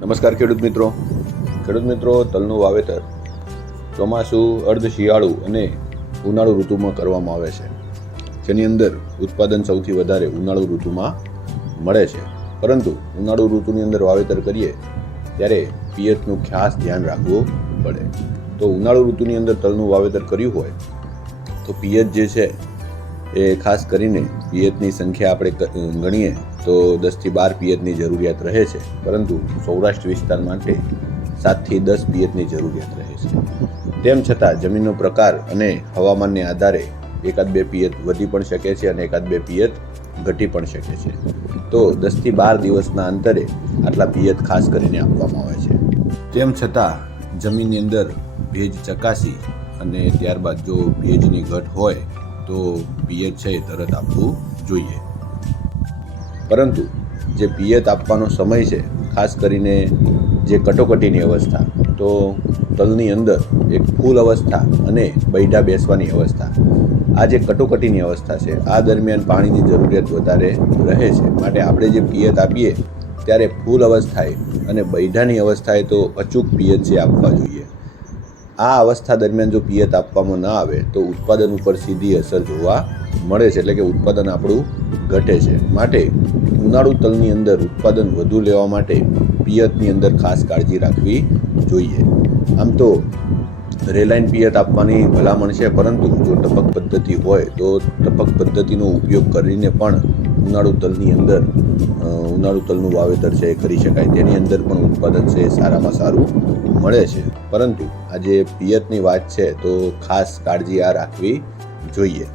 નમસ્કાર ખેડૂત મિત્રો. ખેડૂત મિત્રો, તલનું વાવેતર ચોમાસું, અર્ધ શિયાળુ અને ઉનાળુ ઋતુમાં કરવામાં આવે છે. જેની અંદર ઉત્પાદન સૌથી વધારે ઉનાળુ ઋતુમાં મળે છે. પરંતુ ઉનાળુ ઋતુની અંદર વાવેતર કરીએ, ત્યારે પિયતનું ખાસ ધ્યાન રાખવું પડે. તો ઉનાળુ ઋતુની અંદર તલનું વાવેતર કર્યું હોય, તો પિયત જે છે, એ ખાસ કરીને પિયતની સંખ્યા આપણે ગણીએ તો દસથી બાર પિયતની જરૂરિયાત રહે છે. પરંતુ સૌરાષ્ટ્ર વિસ્તાર માટે સાતથી દસ પિયતની જરૂરિયાત રહે છે. તેમ છતાં જમીનનો પ્રકાર અને હવામાનને આધારે એકાદ બે પિયત વધી પણ શકે છે અને એકાદ બે પિયત ઘટી પણ શકે છે. તો દસથી બાર દિવસના અંતરે આટલા પિયત ખાસ કરીને આપવામાં આવે છે. તેમ છતાં જમીનની અંદર ભેજ ચકાસી અને ત્યારબાદ જો ભેજની ઘટ હોય તો પિયત છે એ તરત આપવું જોઈએ. પરંતુ જે પિયત આપવાનો સમય છે, ખાસ કરીને જે કટોકટીની અવસ્થા, તો તલની અંદર એક ફૂલ અવસ્થા અને બૈઠા બેસવાની અવસ્થા, આ જે કટોકટીની અવસ્થા છે, આ દરમિયાન પાણીની જરૂરિયાત વધારે રહે છે. માટે આપણે જે પિયત આપીએ, ત્યારે ફૂલ અવસ્થાએ અને બૈડાની અવસ્થાએ તો અચૂક પિયત છે આપવા જોઈએ. આ અવસ્થા દરમિયાન જો પિયત આપવામાં ન આવે, તો ઉત્પાદન ઉપર સીધી અસર જોવા મળે છે. એટલે કે ઉત્પાદન આપણું ઘટે છે. માટે ઉનાળુ તલની અંદર ઉત્પાદન વધુ લેવા માટે પિયતની અંદર ખાસ કાળજી રાખવી જોઈએ. આમ તો રેલાઇન પિયત આપવાની ભલામણ છે પરંતુ જો ટપક પદ્ધતિ હોય, તો ટપક પદ્ધતિનો ઉપયોગ કરીને પણ ઉનાળુ તલની અંદર ઉનાળુ તલનું વાવેતર છે એ કરી શકાય. તેની અંદર પણ ઉત્પાદન છે એ સારામાં સારું મળે છે. પરંતુ આ જે પિયતની વાત છે, તો ખાસ કાળજી આ રાખવી જોઈએ.